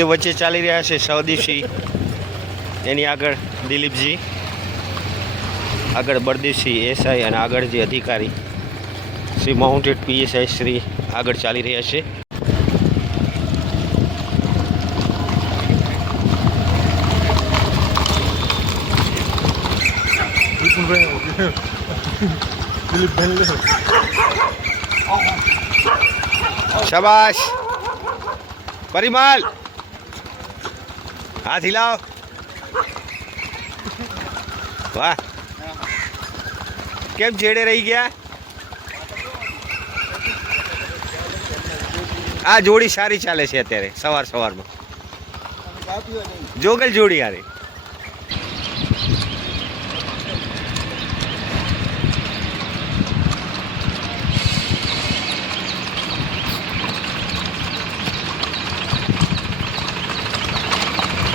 જે વચ્ચે ચાલી રહ્યા છે સહદેવસિંહ, એની આગળ દિલીપજી, આગળ બળદેવસિંહ એસઆઈ અને આગળ જે અધિકારી શ્રી માઉન્ટેડ પીએસઆઈ શ્રી આગળ ચાલી રહ્યા છે. શાબાશ પરિમલ, હાથ હિલાવ. વાહ, કેમ છેડે રહી ગયા? આ જોડી સારી ચાલે છે અત્યારે સવારમાં. જોગલ જોડી યાર.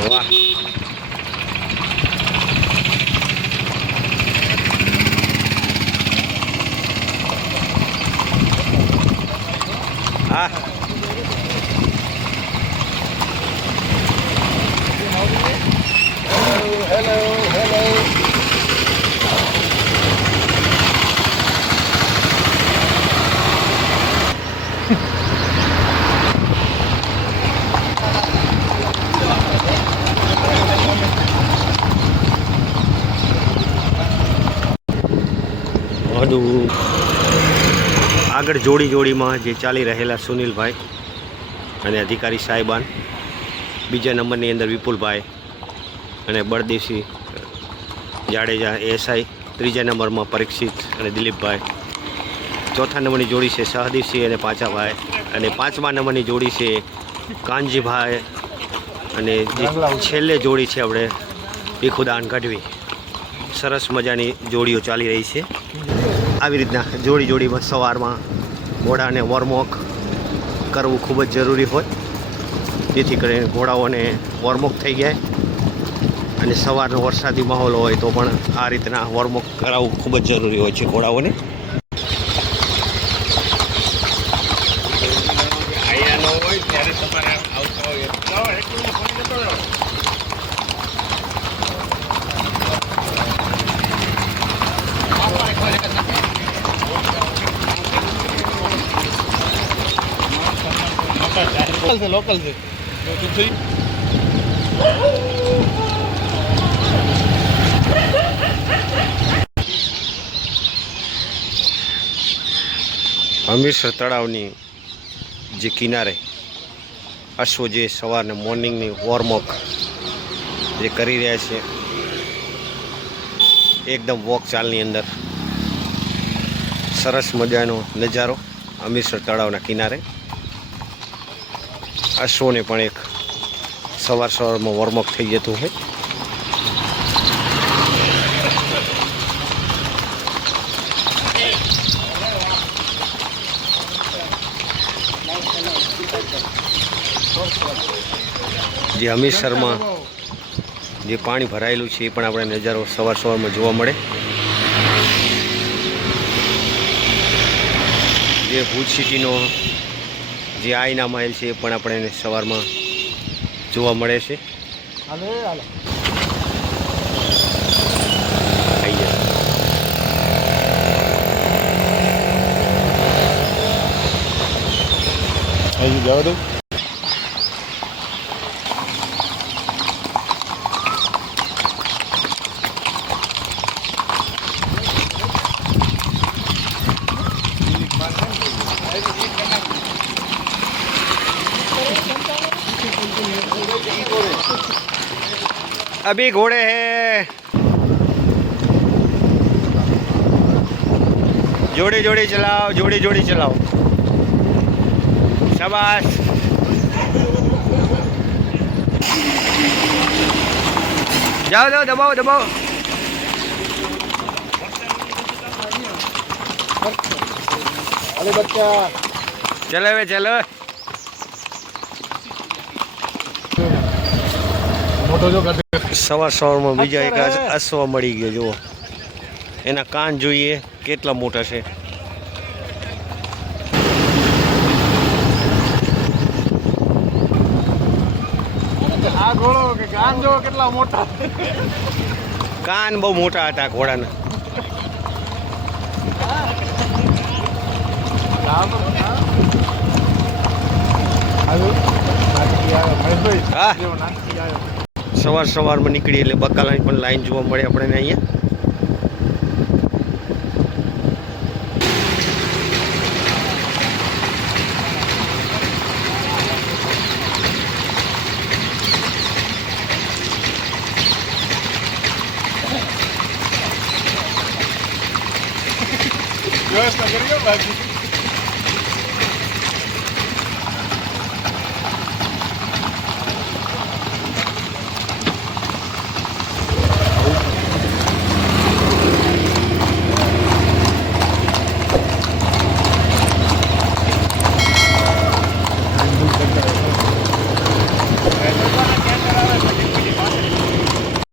વાહ, હા હેલો. બધું આગળ જોડીમાં જે ચાલી રહેલા સુનિલભાઈ અને અધિકારી સાહેબાન, બીજા નંબરની અંદર વિપુલભાઈ અને બળદેવસિંહ જાડેજા એસઆઈ, ત્રીજા નંબરમાં પરીક્ષિત અને દિલીપભાઈ, ચોથા નંબરની જોડી છે સહદેવસિંહ અને પાચાભાઈ, અને પાંચમા નંબરની જોડી છે કાનજીભાઈ, અને જે છેલ્લે જોડી છે આપણે ભીખુદાન ગઢવી. સરસ મજાની જોડીઓ ચાલી રહી છે. આવી રીતના જોડીમાં સવારમાં ઘોડાને વોર્મવોક કરવું ખૂબ જ જરૂરી હોય, જેથી કરીને ઘોડાઓને વોર્મવોક થઈ જાય. અને સવારનો વરસાદી માહોલ હોય તો પણ આ રીતના વોર્મવોક કરાવવું ખૂબ જ જરૂરી હોય છે ઘોડાઓને. લોકલ છે. હમીરસર તળાવની જે કિનારે અશ્વો જે સવારને મોર્નિંગની વોર્મવોક જે કરી રહ્યા છે, એકદમ વોક ચાલની અંદર સરસ મજાનો નજારો હમીરસર તળાવના કિનારે. અશ્વોને પણ એક સવારમાં વોર્મઅપ થઈ જતું હોય. જે હમીરસરમાં જે પાણી ભરાયેલું છે એ પણ આપણે નજારો સવારમાં જોવા મળે. જે ભુજ સિટીનો જે આઈના મહેલ છે એ પણ આપણે સવારમાં જોવા મળે છે. જવા દો. अभी घोड़े हैं, जोड़ी चलाओ. शाबाश. जाओ दबाओ. अरे बच्चा चलो. મોટો જો સવારમાં બીજા એક અશ્વ મળી ગયો. જુઓ એના કાન જોઈએ કેટલા મોટા છે. આ ઘોડો કે કાન જો કેટલા મોટા. કાન બહુ મોટા હતા ઘોડાના. હા. સવાર સવારમાં નીકળી એટલે બકાલાની પણ લાઈન જોવા મળે આપણને અહીંયા. વ્યવસ્થા કરી બાકી